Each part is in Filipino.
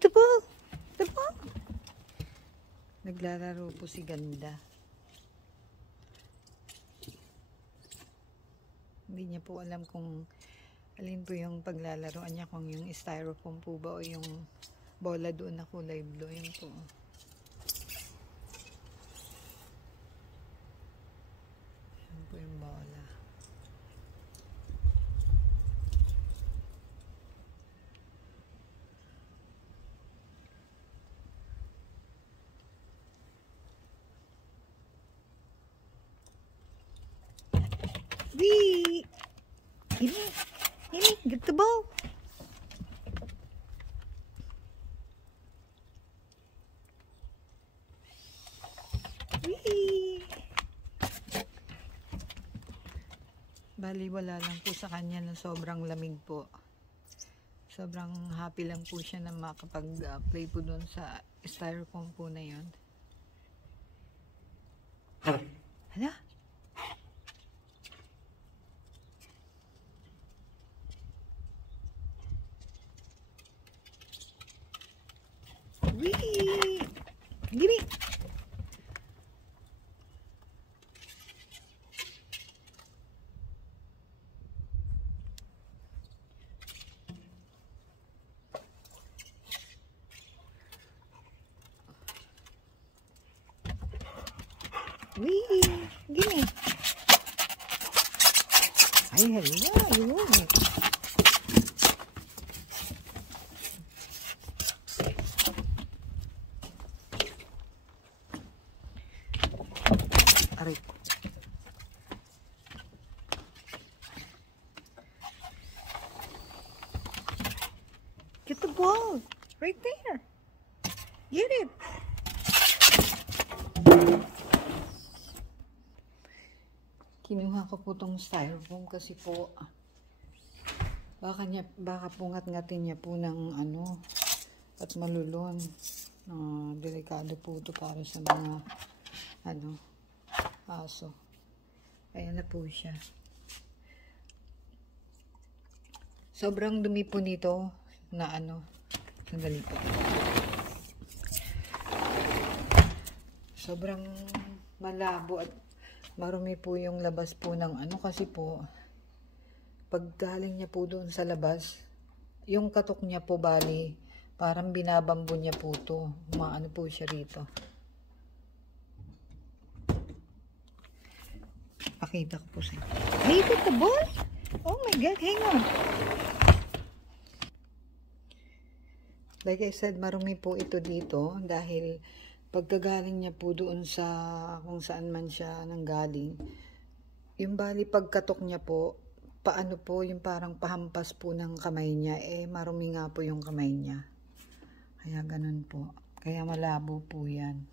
Ito po. Ito po. Naglalaro po si Ganda. Hindi niya po alam kung alin po yung paglalaroan niya, kung yung styrofoam po ba o yung bola doon na kulay blue. Yun po. Yun po yung bola. Wee! Ini, get the ball. Wee! Bali, wala lang po sa kanya na sobrang lamig po. Sobrang happy lang po siya na makapag-play po doon sa styrofoam po na yun. Hala? Wee! Gimme! Wee! Gimme! Ay, hello! Aray. Get the ball right there. Get it. Kinuha ko po tong styrofoam kasi po baka po ngat-ngatin niya po ng ano at malulon. Delikado po ito para sa mga aso. Ayan na po siya. Sobrang dumi po nito na sandali po. Sobrang malabo at marumi po yung labas po ng kasi po pag galing niya po doon sa labas, yung katok niya po bali parang binabambo niya po to. Maano po siya rito. Pakita ko po sa inyo. Ay, ito the ball? Oh my God, hang on. Like I said, marumi po ito dito dahil pagkagaling niya po doon sa kung saan man siya nanggaling, yung bali pagkatok niya po, paano po yung parang pahampas po ng kamay niya, marumi nga po yung kamay niya. Kaya ganun po. Kaya malabo po yan.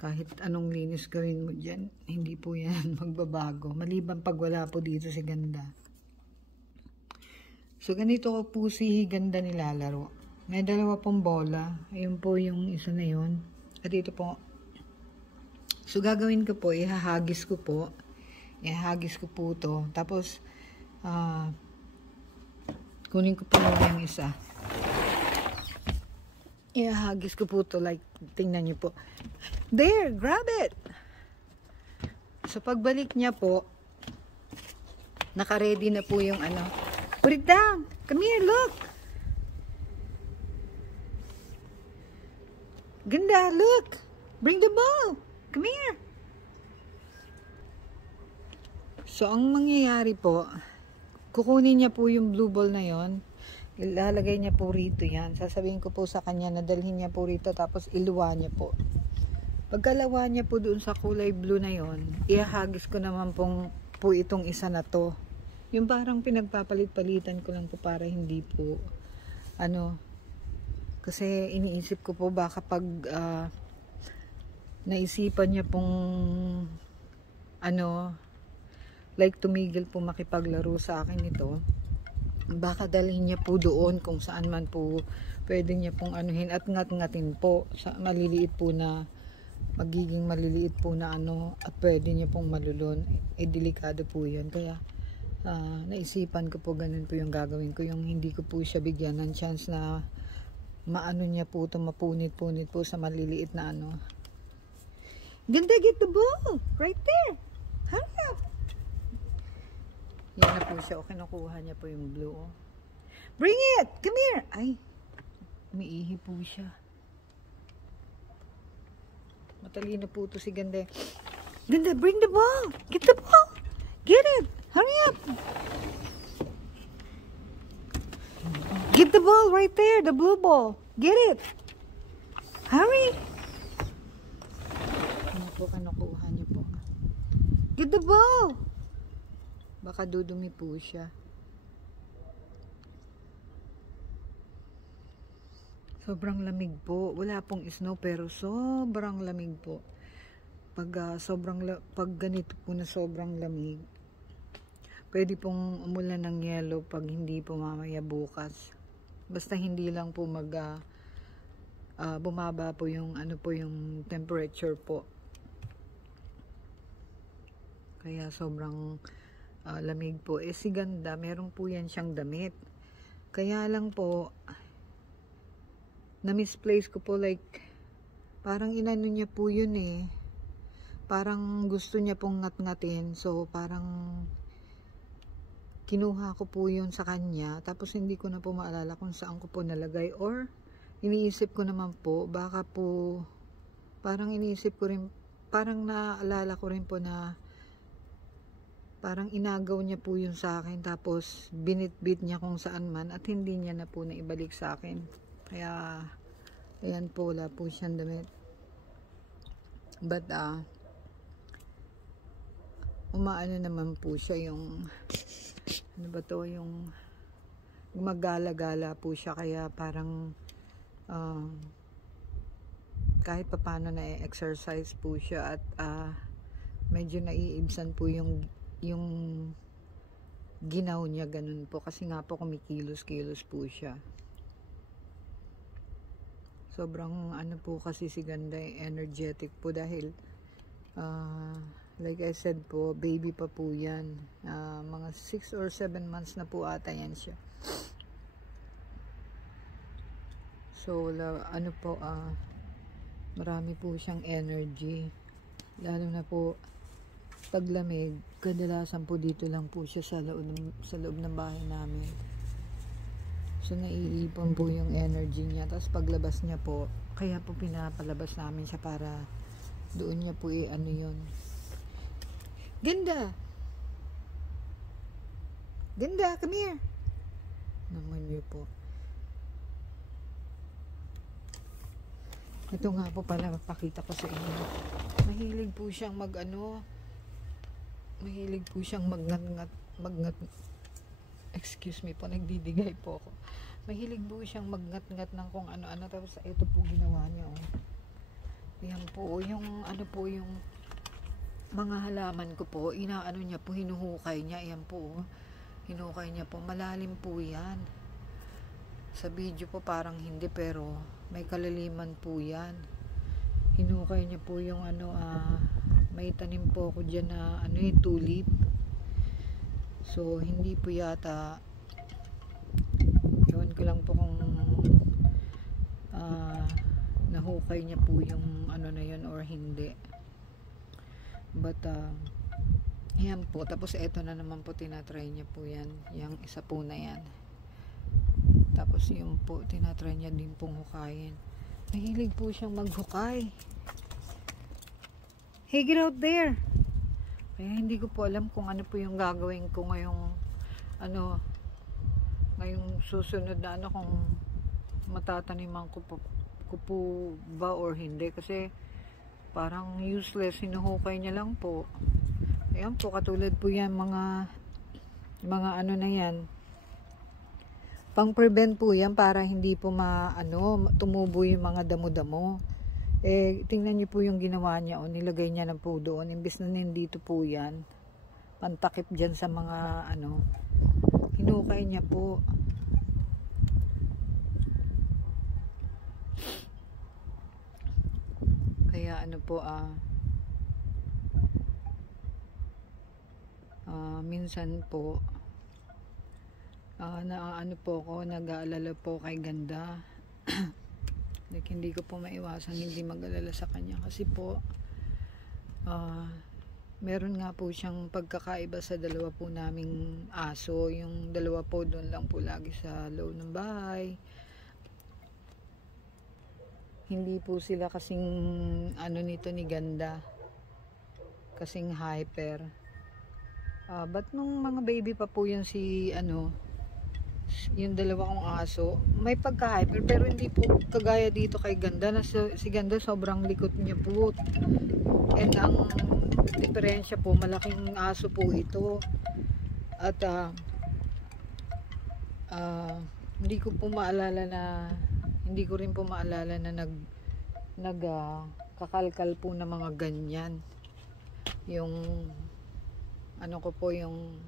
Kahit anong linis gawin mo dyan, hindi po yan magbabago. Maliban pag wala po dito si Ganda. So, ganito ko po si Ganda nilalaro. May dalawa pong bola. Ayun po yung isa na yun. At ito po. So, gagawin ko po, ihahagis ko po. Ihahagis ko po to. Tapos, kunin ko po yung isa. Ihahagis ko po to, like, tingnan niyo po. There, grab it! So, pagbalik niya po, naka-ready na po yung put it down! Come here, look! Ganda, look! Bring the ball! Come here! So, ang mangyayari po, kukunin niya po yung blue ball na yon. Ilalagay niya po rito yan. Sasabihin ko po sa kanya na dalhin niya po rito tapos iluwa niya po. Pagkalawa niya po doon sa kulay blue na yon, ihahagis ko naman po itong isa na to. Yung parang pinagpapalit-palitan ko lang po para hindi po kasi iniisip ko po baka pag naisipan niya pong like tumigil po makipaglaro sa akin ito, baka dalhin niya po doon kung saan man po pwede niya pong anuhin at ngat-ngatin po sa maliliit po na magiging maliliit po na at pwede niya pong malulon. Delikado po yun. Kaya naisipan ko po ganun po yung gagawin ko, yung hindi ko po siya bigyan ng chance na maano niya po ito, mapunit-punit po sa maliliit na ano. Ganda, get the ball! Right there! Hurry up! Yan na po siya. O, kinukuha niya po yung blue. Oh. Bring it! Come here! Ay, umiihi po siya. Matalino po ito si Ganda. Ganda, bring the ball! Get the ball! Get it! Hurry up! Get the ball right there, the blue ball. Get it! Hurry! Ano po kinukuha niyo po? Get the ball! Baka dudumi po siya. Sobrang lamig po. Wala pong snow pero sobrang lamig po. Pag ganito po na sobrang lamig, pwede pong umulan ng yelo pag hindi po mamaya bukas. Basta hindi lang po bumaba po yung yung temperature po. Kaya sobrang lamig po. Si Ganda, meron po yan siyang damit. Kaya lang po, na-misplace ko po, like, parang inano niya po yun eh. Parang gusto niya pong ngat-ngatin. So, parang kinuha ko po yun sa kanya. Tapos, hindi ko na po maalala kung saan ko po nalagay. Or, iniisip ko naman po, baka po, parang iniisip ko rin, parang naalala ko rin po na parang inagaw niya po yun sa akin. Tapos, binitbit niya kung saan man at hindi niya na po naibalik sa akin. Kaya, ayan po, wala po siyang damit. But, umaano naman po siya yung, ano ba to, yung magala-gala po siya. Kaya parang, kahit papano na-exercise po siya at medyo naiibsan po yung ginaw niya, ganun po. Kasi nga po kumikilos-kilos po siya. Sobrang ano po kasi si Ganda, energetic po dahil like I said po, baby pa po yan. Mga 6 or 7 months na po ata yan siya. So ano po, marami po siyang energy. Lalo na po paglamig, kadalasan po dito lang po siya sa loob ng bahay namin. So, naiipon po yung energy niya. Tapos, paglabas niya po, kaya po pinapalabas namin siya para doon niya po ano yun. Ganda! Ganda, come here! Naman niyo po. Ito nga po pala, mapakita ko sa inyo. Mahilig po siyang mahilig po siyang magngat. Excuse me po, nagdidigay po ako. Mahilig po siyang magngat-ngat ng kung ano-ano. Tapos ito po ginawa niya. Oh. Yan po, yung ano po, yung mga halaman ko po, inaano niya po, hinuhukay niya. Yan po, oh. Hinukay niya po. Malalim po yan. Sa video po parang hindi, pero may kalaliman po yan. Hinukay niya po yung may tanim po ako dyan na tulip. So, hindi po yata, ewan ko lang po kung nahukay niya po yung na yun or hindi. But, yan po. Tapos, eto na naman po, tinatry niya po yan. Yung isa po na yan. Tapos, yung po, tinatry niya din pong hukayin. Mahilig po siyang maghukay. Hey, get out there! Kaya hindi ko po alam kung ano po yung gagawin ko ngayong ngayong susunod na kung matataniman ko po ba or hindi, kasi parang useless, hinuhukay niya lang po. Ayan po, katulad po yan mga na yan, pang prevent po yan para hindi po tumubo yung mga damo-damo. Tingnan niyo po yung ginawa niya, nilagay niya na po doon, imbis na nandito po yan, pantakip dyan sa mga hinukay niya po. Kaya po, minsan po, po ako, nag-aalala po kay Ganda. like hindi ko po maiwasan hindi mag-alala sa kanya kasi po meron nga po siyang pagkakaiba sa dalawa po naming aso. Yung dalawa po doon lang po lagi sa loob ng bahay, hindi po sila kasing ano nito ni Ganda, kasing hyper. But nung mga baby pa po yun si yung dalawa kong aso, may pagka-hyper pero hindi po kagaya dito kay Ganda na si Ganda sobrang likot niya po. And ang diferensya po, malaking aso po ito. At hindi ko rin po maalala na kakalkal po na mga ganyan. Yung ko po yung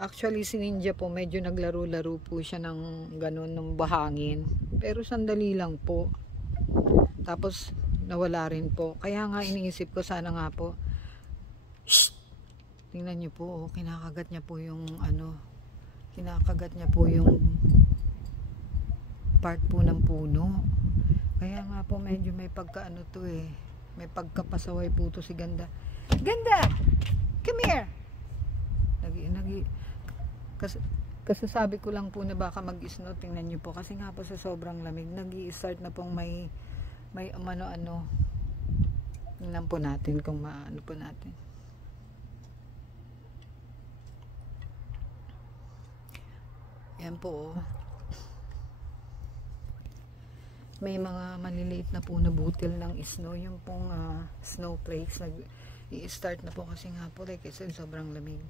actually si Ninja po medyo naglaro-laro po siya ng ganun ng bahangin, pero sandali lang po tapos nawala rin po. Kaya nga iniisip ko sana nga po, shh, tingnan niyo po, kinakagat niya po yung part po ng puno. Kaya nga po medyo may pagkaano to may pagkapasaway po to si Ganda. Ganda, come here. Kasi sabi ko lang po na baka mag-snow, tingnan nyo po kasi nga po sa sobrang lamig nag-i-start na pong may ano tingnan po natin kung maano po natin. Yan po may mga maliliit na po na butil ng snow, yung pong snowflakes nag-i-start na po kasi nga po like I said sobrang lamig.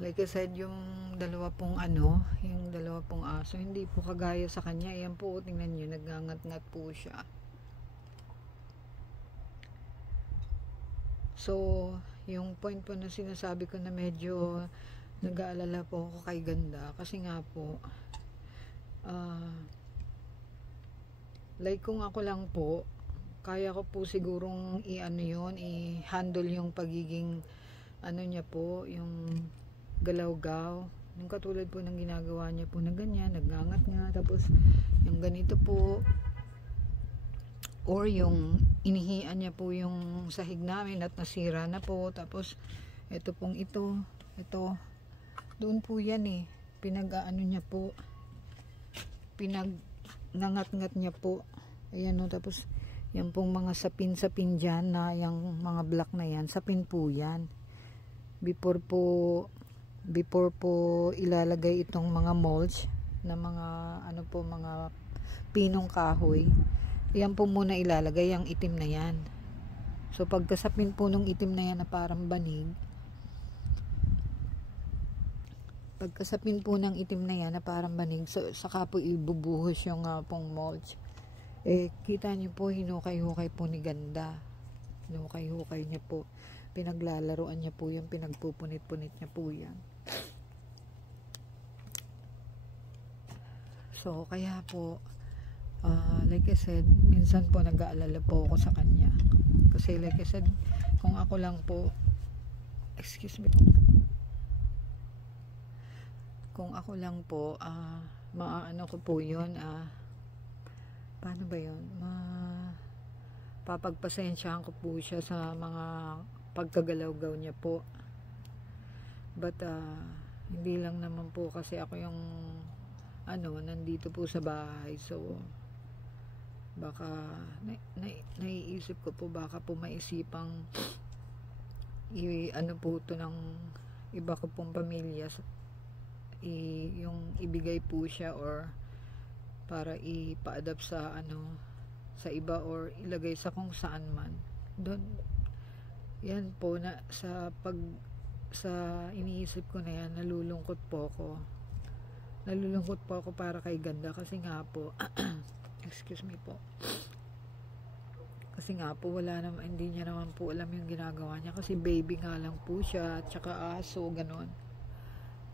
Like I said, yung dalawa pong aso, hindi po kagaya sa kanya. Ayan po, tingnan nyo, nagngangat-ngat po siya. So, yung point po na sinasabi ko na medyo nag-aalala po ako kay Ganda kasi nga po like kung ako lang po, kaya ko po sigurong i-handle yung pagiging niya po, yung galaw-gaw, yung katulad po ng ginagawa niya po na ganyan, nagngangat nga, tapos yung ganito po, or yung inihian niya po yung sahig namin at nasira na po, tapos ito doon po yan niya po, pinagngangat-ngat niya po, ayan tapos yan pong mga sapin dyan na yung mga black na yan, sapin po yan. Before po ilalagay itong mga mulch na mga mga pinong kahoy, yan po muna ilalagay ang itim na yan. So pagkasapin po nung itim na yan na parang banig, so saka po ibubuhos yung pong mulch. Kita niyo po, hinukay-hukay po ni Ganda, hinukay-hukay niya po, pinaglalaruan niya po yan, pinagpupunit-punit niya po yan. So kaya po like I said, minsan po nag-aalala po ako sa kanya kasi like I said, kung ako lang po, maano ko po yun, paano ba yun, papagpasensyahan ko po siya sa mga pagkagalaw-gaw niya po. But hindi lang naman po kasi ako yung nandito po sa bahay, so baka naiisip ko po, baka po maisipang po to ng iba ko pong pamilya, yung ibigay po siya or para ipa-adapt sa sa iba or ilagay sa kung saan man. Doon yan po na sa iniisip ko na yan, nalulungkot po ako para kay Ganda kasi nga po excuse me po, kasi nga po hindi niya naman po alam yung ginagawa niya kasi baby nga lang po siya at saka aso, ganon,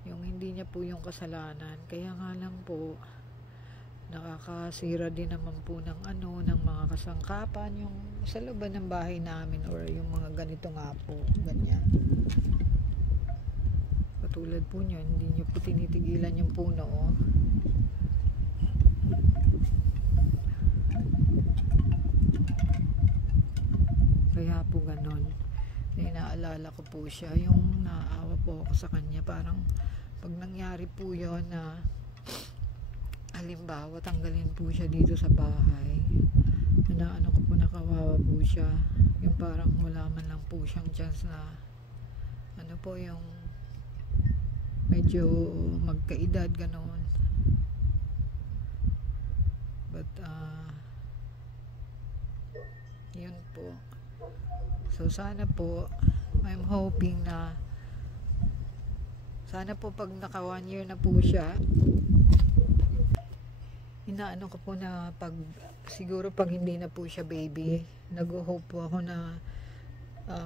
yung hindi niya po yung kasalanan. Kaya nga lang po nakakasira din naman po ng ng mga kasangkapan yung sa loob ng bahay namin or yung mga ganito nga po, ganyan. Katulad po nyo, hindi nyo po tinitigilan yung puno Kaya po ganon. Inaalala ko po siya, yung naawa po ako sa kanya. Parang pag nangyari po yon na halimbawa tanggalin po siya dito sa bahay, na ano ko po, nakawawa po siya. Yung parang wala man lang po siyang chance na ano po, yung medyo magkaedad ganon. But yun po. So sana po, I'm hoping na sana po pag naka 1 year na po siya, inaano ko po na pag siguro pag hindi na po siya baby, nag-hope po ako na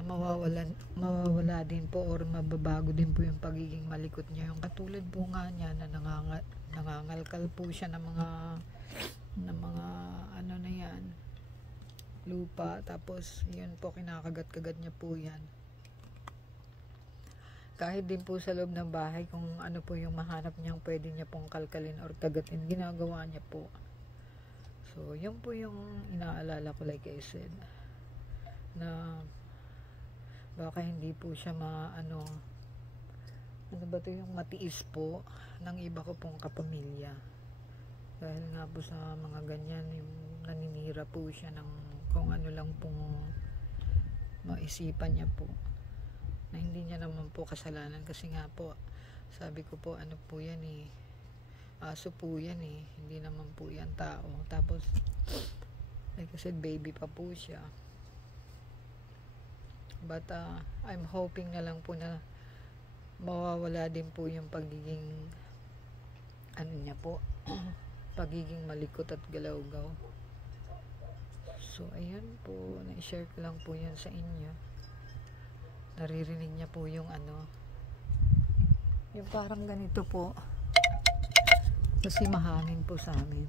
mawawala din po or mababago din po yung pagiging malikot niya. Yung katulad po nga niya na nangangalkal po siya ng mga ano na yan, lupa, tapos yun po, kinakagat-kagat niya po yan. Kahit din po sa loob ng bahay, kung ano po yung mahanap niyang pwede niya pong kalkalin or kagatin, ginagawa niya po. So yun po yung inaalala ko, like I said, na baka hindi po siya ano ba to, yung matiis po ng iba ko pong kapamilya. Dahil nga po sa mga ganyan, yung naninira po siya ng kung ano lang pong maisipan niya po, na hindi niya naman po kasalanan. Kasi nga po, sabi ko po, ano po yan aso po yan hindi naman po yan tao. Tapos like I said, baby pa po siya. But I'm hoping na lang po na mawawala din po yung pagiging ano niya po, pagiging malikot at galawgaw. So ayun po, na-share ko lang po yan sa inyo. Naririnig niya po yung ano, yung parang ganito po, kasi mahangin po sa amin.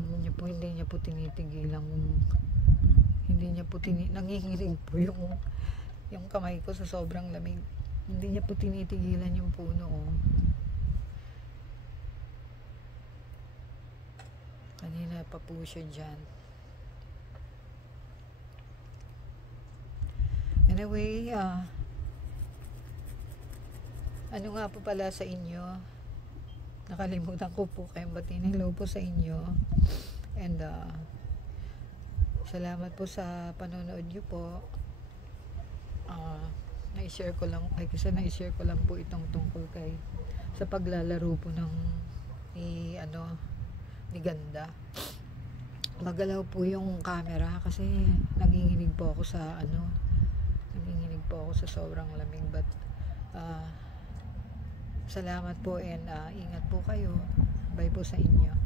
Hindi niya po tinitigilan, hindi niya po nanginginig po yung kamay ko sa sobrang lamig. Hindi niya po tinitigilan yung puno. Kanina pa po siya dyan. Anyway, ano nga po pala sa inyo, nakalimutan ko po kayong batiin. Hello po sa inyo, and salamat po sa panonood nyo po. Na-share ko lang, kasi na-share ko lang po itong tungkol sa paglalaro po ni Ganda. Magalaw po yung camera kasi nanginginig po ako sa sobrang lamig. But salamat po, and ingat po kayo. Bye po sa inyo.